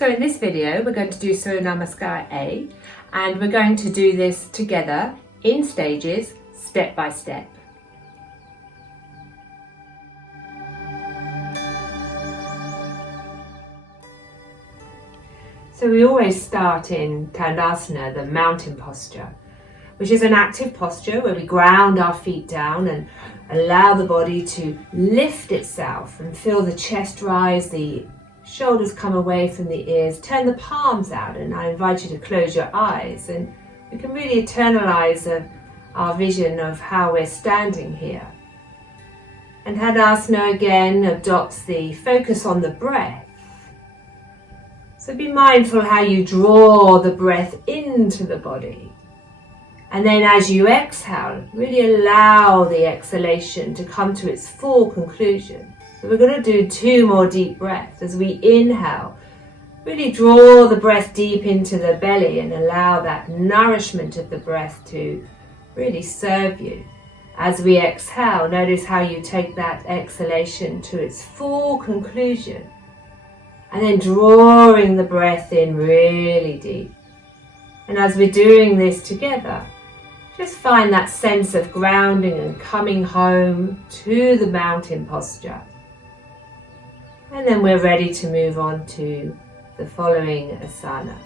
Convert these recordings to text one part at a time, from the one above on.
So in this video we're going to do Surya Namaskar A, and we're going to do this together in stages, step by step. So we always start in Tandasana, the mountain posture, which is an active posture where we ground our feet down and allow the body to lift itself and feel the chest rise, the shoulders come away from the ears, turn the palms out, and I invite you to close your eyes, and we can really eternalize our vision of how we're standing here. And Tandasana again adopts the focus on the breath. So be mindful how you draw the breath into the body. And then as you exhale, really allow the exhalation to come to its full conclusion. So we're going to do 2 more deep breaths. As we inhale, really draw the breath deep into the belly and allow that nourishment of the breath to really serve you. As we exhale, notice how you take that exhalation to its full conclusion. And then drawing the breath in really deep. And as we're doing this together, just find that sense of grounding and coming home to the mountain posture. And then we're ready to move on to the following asana.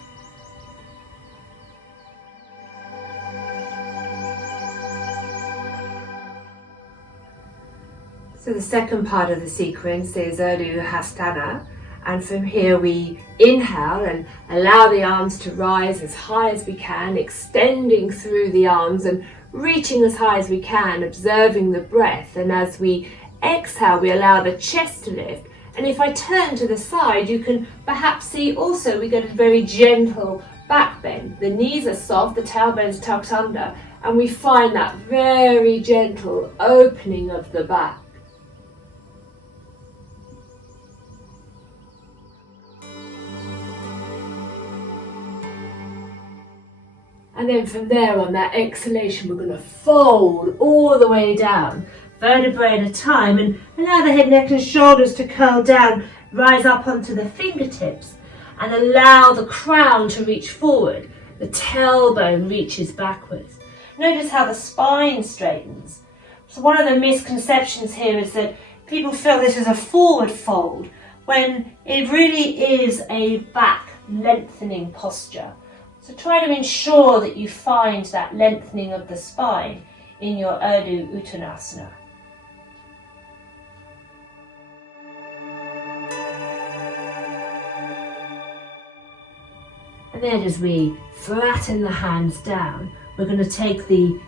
So the second part of the sequence is Urdhva Hasthana. And from here we inhale and allow the arms to rise as high as we can, extending through the arms and reaching as high as we can, observing the breath. And as we exhale, we allow the chest to lift. And if I turn to the side, you can perhaps see also we get a very gentle back bend. The knees are soft, the tailbone's tucked under, and we find that very gentle opening of the back. And then from there, on that exhalation, we're going to fold all the way down, vertebrae at a time, and allow the head, neck and shoulders to curl down, rise up onto the fingertips, and allow the crown to reach forward. The tailbone reaches backwards. Notice how the spine straightens. So one of the misconceptions here is that people feel this is a forward fold, when it really is a back lengthening posture. So try to ensure that you find that lengthening of the spine in your Urdhva Uttanasana. And then as we flatten the hands down, we're going to take the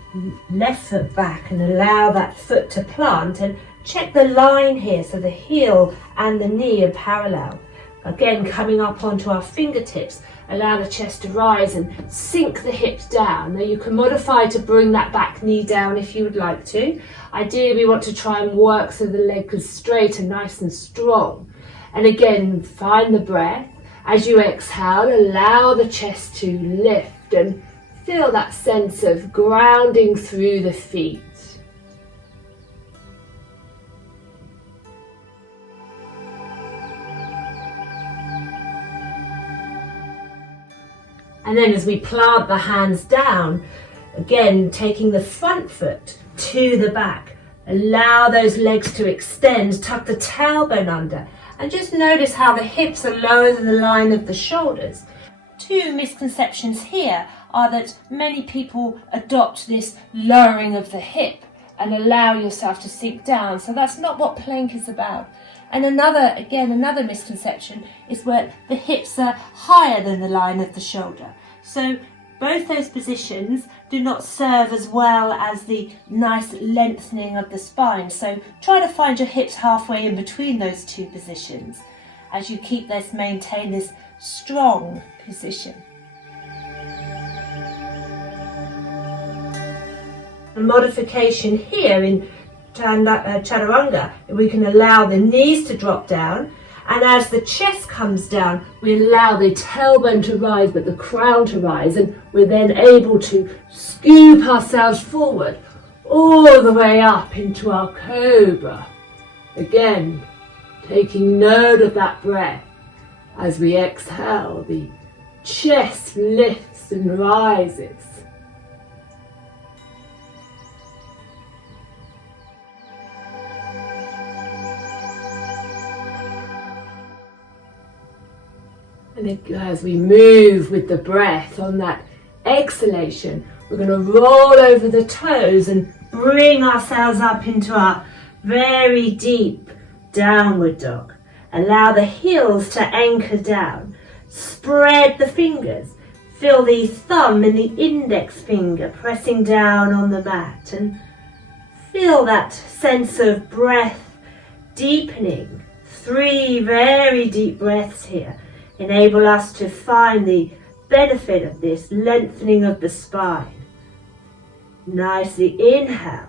left foot back and allow that foot to plant, and check the line here so the heel and the knee are parallel. Again, coming up onto our fingertips, allow the chest to rise and sink the hips down. Now you can modify to bring that back knee down if you would like to. Ideally, we want to try and work so the leg is straight and nice and strong. And again, find the breath. As you exhale, allow the chest to lift and feel that sense of grounding through the feet. And then as we plant the hands down, again taking the front foot to the back, allow those legs to extend, tuck the tailbone under, and just notice how the hips are lower than the line of the shoulders. 2 misconceptions here are that many people adopt this lowering of the hip and allow yourself to sink down. So that's not what plank is about. And another misconception is where the hips are higher than the line of the shoulder. So both those positions do not serve as well as the nice lengthening of the spine. So try to find your hips halfway in between those 2 positions as you maintain this strong position. A modification here in Chaturanga, we can allow the knees to drop down, and as the chest comes down, we allow the tailbone to rise but the crown to rise, and we're then able to scoop ourselves forward all the way up into our cobra. Again, taking note of that breath As we exhale, the chest lifts and rises. And as we move with the breath on that exhalation, we're going to roll over the toes and bring ourselves up into our very deep downward dog. Allow the heels to anchor down. Spread the fingers. Feel the thumb and the index finger pressing down on the mat, and feel that sense of breath deepening. 3 very deep breaths here enable us to find the benefit of this lengthening of the spine. Nicely inhale,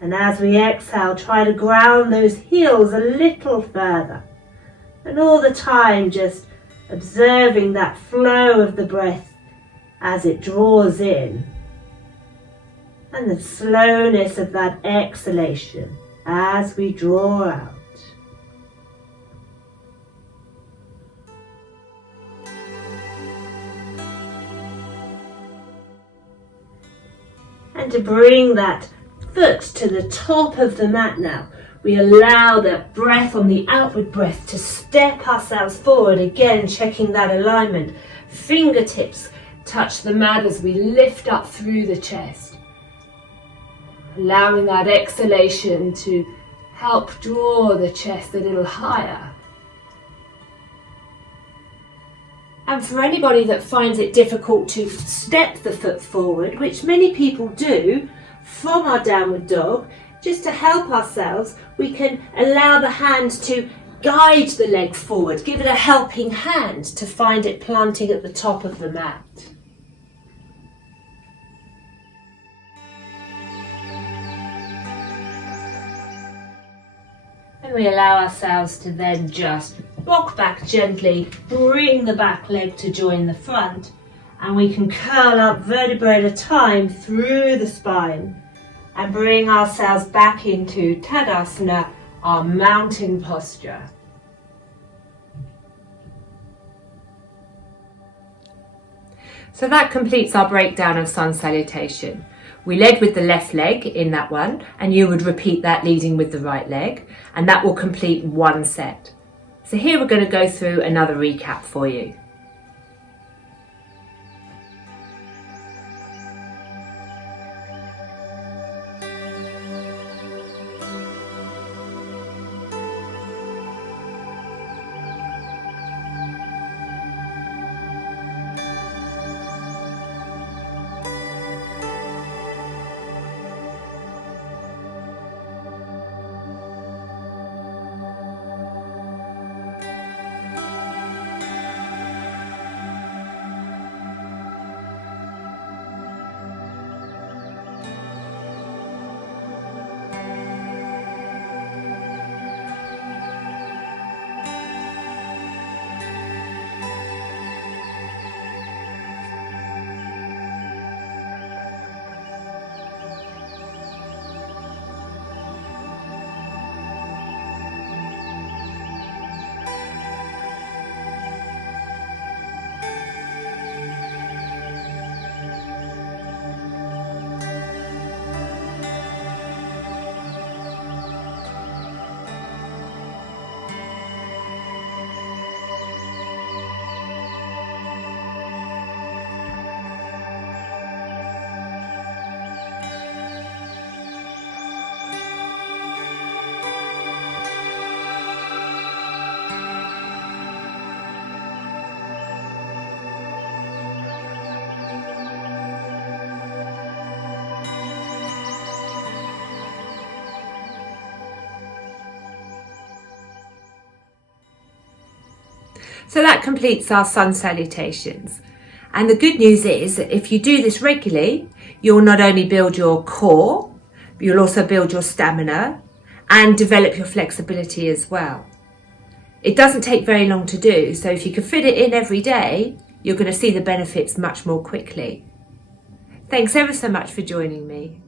and as we exhale, try to ground those heels a little further. And all the time just observing that flow of the breath as it draws in, and the slowness of that exhalation as we draw out. And to bring that foot to the top of the mat now, we allow the breath on the outward breath to step ourselves forward, again checking that alignment. Fingertips touch the mat as we lift up through the chest. Allowing that exhalation to help draw the chest a little higher. And for anybody that finds it difficult to step the foot forward, which many people do from our downward dog, just to help ourselves, we can allow the hand to guide the leg forward. Give it a helping hand to find it planting at the top of the mat. And we allow ourselves to then just rock back gently, bring the back leg to join the front, and we can curl up vertebrae at a time through the spine and bring ourselves back into Tadasana, our mountain posture. So that completes our breakdown of sun salutation. We led with the left leg in that one, and you would repeat that leading with the right leg, and that will complete one set. So here we're going to go through another recap for you. So that completes our sun salutations. And the good news is that if you do this regularly, you'll not only build your core, but you'll also build your stamina and develop your flexibility as well. It doesn't take very long to do, so if you can fit it in every day, you're going to see the benefits much more quickly. Thanks ever so much for joining me.